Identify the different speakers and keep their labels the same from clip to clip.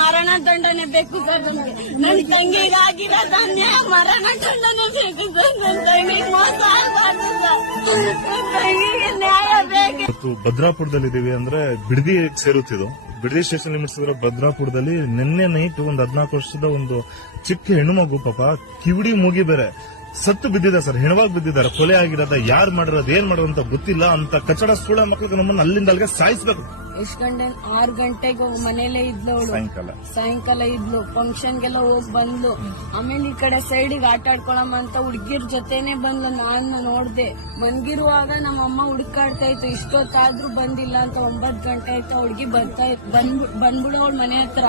Speaker 1: ಮರಣ ದಂಡನೆ ಬೇಕು ಸರ್ ನಮ್ಗೆ. ನನ್ ತಂಗಿಗಾಗಿ ಅನ್ಯಾಯ ಮರಣ ದಂಡನೆ ಬೇಕು ಸರ್ ನನ್ ತಂಗಿಗೆ ಮೋಸ
Speaker 2: ಇವತ್ತು ಭದ್ರಾಪುರದಲ್ಲಿ ಇದೀವಿ ಅಂದ್ರೆ ಬಿಡದಿ ಸೇರುತ್ತಿದ್ದು ಬಿಡದಿ ಸ್ಟೇಷನ್ ನಿರ್ಮಿಸಿದ್ರೆ ಭದ್ರಾಪುರದಲ್ಲಿ ನಿನ್ನೆ ನೈಟ್ ಒಂದು ಹದಿನಾಲ್ಕು ವರ್ಷದ ಒಂದು ಚಿಕ್ಕ ಹೆಣ್ಣು ಮಗು ಪಾಪ ಕಿವಿಡಿ ಮೂಗಿ ಬೇರೆ. ಸತ್ತು ಬಿದ್ದಿದೆ ಸರ್, ಹೆಣವಾಗಿ ಬಿದ್ದಿದ್ದಾರೆ, ಕೊಲೆ ಆಗಿರೋದ, ಯಾರು ಮಾಡಿರೋದು, ಏನ್ ಮಾಡಿರೋ ಅಂತ ಗೊತ್ತಿಲ್ಲ ಅಂತ ಕಚಡ ಸುಳ್ಳ ಮಕ್ಕಳಿಗೆ ನಮ್ಮನ್ನ ಅಲ್ಲಿಂದ ಅಲ್ಲಿಗೆ ಸಾಯಿಸ್ಬೇಕು.
Speaker 1: ಎಷ್ಟ್ ಗಂಟೆ? ಆರು ಗಂಟೆಗೆ ಮನೇಲೆ ಇದ್ಲು ಅವಳು.
Speaker 2: ಸಾಯಂಕಾಲ.
Speaker 1: ಸಾಯಂಕಾಲ ಇದ್ಲು ಫಂಕ್ಷನ್ಗೆಲ್ಲ ಹೋಗಿ ಬಂದ್ಲು. ಆಮೇಲೆ ಈ ಕಡೆ ಸೈಡಿಗೆ ಆಟ ಆಡ್ಕೊಳಮ್ಮ ಅಂತ ಹುಡ್ಗಿರ್ ಜೊತೆನೆ ಬಂದ್ಲು. ನಾನು ನೋಡ್ದೆ. ಮನ್ಗಿರುವಾಗ ನಮ್ಮ ಅಮ್ಮ ಹುಡುಕಾಡ್ತಾ ಇತ್ತು ಇಷ್ಟೊತ್ತಾದ್ರೂ ಬಂದಿಲ್ಲ ಅಂತ ಒಂಬತ್ತು ಗಂಟೆ ಆಯ್ತು ಹುಡ್ಗಿ ಬರ್ತಾ ಇತ್ತು ಬಂದ್ ಬಂದ್ಬಿಡು ಅವಳ ಮನೆ ಹತ್ರ.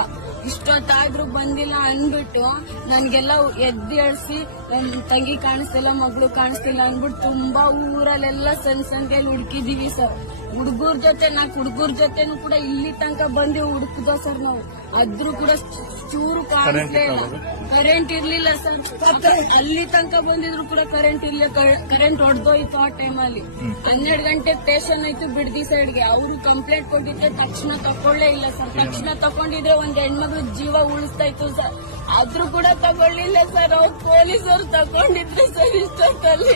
Speaker 1: ಇಷ್ಟೊತ್ತಾದ್ರೂ ಬಂದಿಲ್ಲ ಅಂದ್ಬಿಟ್ಟು ನನ್ಗೆಲ್ಲ ಎದ್ದೇಳಿಸಿ ನನ್ ತಂಗಿ ಕಾಣಿಸ್ತಿಲ್ಲ ಮಗಳು ಕಾಣಿಸ್ತಿಲ್ಲ ಅಂದ್ಬಿಟ್ಟು ತುಂಬಾ ಊರಲ್ಲೆಲ್ಲ ಸಣ್ಣ ಸಂಖ್ಯೆಯಲ್ಲಿ ಹುಡುಕಿದೀವಿ ಸರ್. ಹುಡುಗರ ಜೊತೆ ನಾಲ್ಕು ಹುಡುಗರ ಜೊತೆನೂ ಕೂಡ ಇಲ್ಲಿ ತನಕ ಬಂದು ಹುಡುಕುದ ಸರ್ ನಾವು? ಅದ್ರೂ ಕೂಡ ಚೂರು ಕಾಣಿಸ್ಲೇ ಇಲ್ಲ. ಕರೆಂಟ್ ಇರ್ಲಿಲ್ಲ ಸರ್. ಅಲ್ಲಿ ತನಕ ಬಂದಿದ್ರು ಕೂಡ ಕರೆಂಟ್ ಇರ್ಲಿಲ್ಲ. ಕರೆಂಟ್ ಹೊಡೆದೋಯ್ತು ಆ ಟೈಮಲ್ಲಿ ಹನ್ನೆರಡು ಗಂಟೆ ಪೇಷನ್ ಆಯ್ತು ಬಿಡ್ದಿ ಸೈಡ್ಗೆ ಅವರು ಕಂಪ್ಲೇಂಟ್ ಕೊಟ್ಟಿದ್ರೆ ತಕ್ಷಣ ತಕೊಳ್ಳೇ ಇಲ್ಲ ಸರ್. ತಕ್ಷಣ ತಕೊಂಡಿದ್ರೆ ಒಂದ್ ಹೆಣ್ಮಗಳು ಜೀವ ಉಳಿಸ್ತಾ ಇತ್ತು ಸರ್. ಆದ್ರೂ ಕೂಡ ತಗೊಳ್ಳಿಲ್ಲ ಸರ್. ಅವ್ರು ಪೊಲೀಸರು ತಗೊಂಡಿದ್ರು ಸರ್ ಇಷ್ಟೊತ್ತಲ್ಲಿ.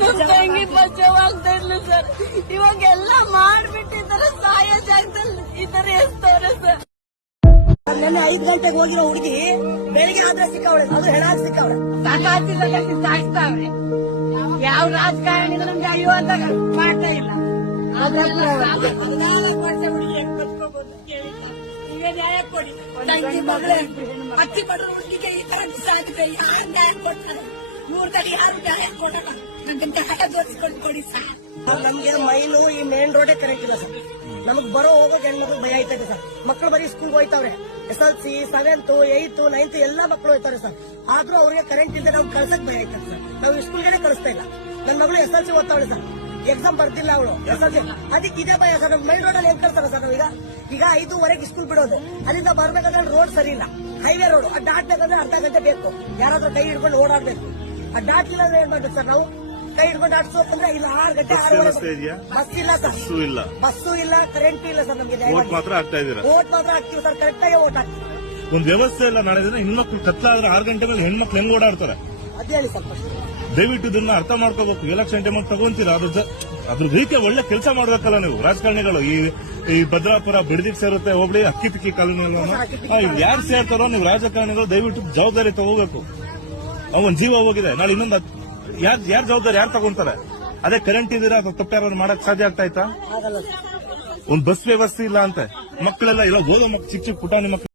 Speaker 1: ನಮ್ ತಂಗಿ ಬಚಾವ್ ಆಗ್ತಾ ಇದ್ಲು ಸರ್. ಇವಾಗ ಎಲ್ಲ ಮಾಡ್ಬಿಟ್ಟಿದ್ದಾರೆ ಸಾಯ ಜಾಗದಲ್ಲಿ ಈ ತರ ಎಸ್ತವ್ರೆ ಸರ್.
Speaker 3: ನೆನ್ನೆ ಐದ್ ಗಂಟೆಗೆ ಹೋಗಿರೋ ಹುಡುಗಿ ಬೆಳಿಗ್ಗೆ ಆದ್ರೆ ಸಿಕ್ಕವಳೆ ಅದು ಹೆಣ ಸಿಕ್ಕವಳೆ.
Speaker 1: ಸಾಕಾಗ್ತಿದ್ದಲ್ಲಿ ಸಾಯಿಸ್ತಾವ್ರೆ. ಯಾವ ರಾಜಕಾರಣಿಗಳು ನಮ್ಗೆ ಅಯ್ಯೋ ಅಂತ ಮಾಡ್ತಾ ಇಲ್ಲ.
Speaker 3: ತಂಗಿ ಮಗಳೇ ಅತ್ತಿ ಬಡವ್ರ ಹುಡುಗಿಗೆ ಈ ತರ ಆಗುತ್ತೆ ಯಾರು ನ್ಯಾಯ ಕೊಡ್ತಾರೆ ಮೂರ್ದಲ್ಲಿ ಯಾರು ನ್ಯಾಯ ಕೊಡಲ್ಲ. ನಮ್ಗೆ ನ್ಯಾಯ ಕೊಡಿ ಸರ್. ನಮ್ಗೆ ಮೈನು ಈ ಮೇನ್ ರೋಡೇ ಕರೆಕ್ಟ್ ಇಲ್ಲ ಸರ್. ನಮಗ್ ಬರೋ ಹೋಗೋಕೆ ಹೆಣ್ಮಕ್ಳು ಭಯ ಆಯ್ತದೆ ಸರ್. ಮಕ್ಕಳು ಬರೀ school ಹೋಯ್ತಾವ್ರೆ. S L C seventh eighth ninth ಎಲ್ಲಾ ಮಕ್ಕಳು ಹೋಯ್ತಾರೆ ಸರ್. ಆದ್ರೂ ಅವ್ರಿಗೆ ಕರೆಂಟ್ ಇಲ್ಲದೆ ನಾವು ಕಳ್ಸಕ್ ಭಯ ಆಯ್ತದೆ ಸರ್. ನಾವು ಸ್ಕೂಲ್ಗೆ ಕಳಿಸ್ತಾ ಇಲ್ಲ. ನನ್ನ ಮಗಳು ಎಸ್ ಎಲ್ ಸಿ ಓದ್ತಾವಳೆ ಸರ್. ಎಕ್ಸಾಮ್ ಬರ್ತಿಲ್ಲ ಅವಳು. ಅದಕ್ಕೆ ಇದೇ ಭಯ ಸರ್ ಮೈನ್ ರೋಡ್ ಅಲ್ಲಿ ಹೆಂಗ್ ಕರ್ತಾರ ಸರ್ ಈಗ ಈಗ ಐದೂವರೆಗೆ ಸ್ಕೂಲ್ ಬಿಡೋದು. ಅಲ್ಲಿಂದ ಬರ್ಬೇಕಂದ್ರೆ ರೋಡ್ ಸರಿ ಇಲ್ಲ. ಹೈವೇ ರೋಡ್ ಆ ದಾಟ್ಬೇಕಂದ್ರೆ ಅರ್ಧ ಗಂಟೆ ಬೇಕು. ಯಾರಾದ್ರೂ ಕೈ ಹಿಡ್ಕೊಂಡು ಓಡಾಡ್ಬೇಕು. ಆ ದಾಟ್ಲಿಲ್ಲ ಅಂದ್ರೆ ಏನ್ ಮಾಡ್ಬೇಕು ಸರ್ ನಾವು? ಕೈ ಹಿಡ್ಕೊಂಡು ಆಡ್ಸೋಕಂದ್ರೆ ಇಲ್ಲ ಆರು ಗಂಟೆ
Speaker 2: ಆರು?
Speaker 3: ಬಸ್ ಇಲ್ಲ ಸರ್.
Speaker 2: ಬಸ್ಸು ಇಲ್ಲ.
Speaker 3: ಬಸ್ಸು ಇಲ್ಲ ಕರೆಂಟ್ ಇಲ್ಲ ಸರ್ ನಮಗೆ
Speaker 2: ಓಟ್ ಮಾತ್ರ ಆಗ್ತಾ ಇದೀರ
Speaker 3: ಓಟ್ ಮಾತ್ರ ಹಾಕ್ತೀವಿ ಸರ್ ಕರೆಕ್ಟ್ ಆಗಿ ಓಟ್ ಹಾಕ್ತೀವಿ.
Speaker 2: ಒಂದು ವ್ಯವಸ್ಥೆ ಇಲ್ಲ ನಾಳೆ ಹೆಣ್ಮಕ್ಳು ಕತ್ಲಾದ್ರೆ ಆರು ಗಂಟೆ ಮೇಲೆ ಹೆಣ್ಮಕ್ಳು ಹೆಂಗ್ ಓಡಾಡ್ತಾರೆ?
Speaker 3: ಅದೇ ಹೇಳಿ ಸರ್.
Speaker 2: ದಯವಿಟ್ಟು ಇದನ್ನ ಅರ್ಥ ಮಾಡ್ಕೋಬೇಕು. ಎಲೆಕ್ಷನ್ ಟೈಮ್ ತಗೊಂತೀರಾ? ಅದ್ರ ಅದ್ರ ರೀತಿಯ ಒಳ್ಳೆ ಕೆಲಸ ಮಾಡ್ಬೇಕಲ್ಲ ನೀವು. ರಾಜಕಾರಣಿಗಳು ಈ ಈ ಭದ್ರಾಪುರ ಬಿಡದಿಗೆ ಸೇರುತ್ತೆ ಹೋಗ್ಲಿ ಅಕ್ಕಿ ತಿಕ್ಕಿ ಕಾಲೋನಿ ಯಾರು ಸೇರ್ತಾರೋ ನೀವು ರಾಜಕಾರಣಿಗಳು ದಯವಿಟ್ಟು ಜವಾಬ್ದಾರಿ ತಗೋಬೇಕು. ಅವನ್ ಜೀವ ಹೋಗಿದೆ. ನಾಳೆ ಇನ್ನೊಂದು ಯಾರ್ ಯಾರ್ ಜವಾಬ್ದಾರಿ ಯಾರು ತಗೊಂತಾರೆ? ಅದೇ ಕರೆಂಟ್ ಇದೀರಾ ಅಥವಾ ತಪ್ಪಾರು ಮಾಡಕ್ ಸಾಧ್ಯ ಆಗ್ತಾ ಇತ್ತಾ? ಒಂದ್ ಬಸ್ ವ್ಯವಸ್ಥೆ ಇಲ್ಲ ಅಂತೆ. ಮಕ್ಕಳೆಲ್ಲ ಇಲ್ಲ ಓದೋ ಮಕ್ಕಳು ಚಿಕ್ಕ ಚಿಕ್ಕ ಪುಟಾಣಿ ಮಕ್ಳು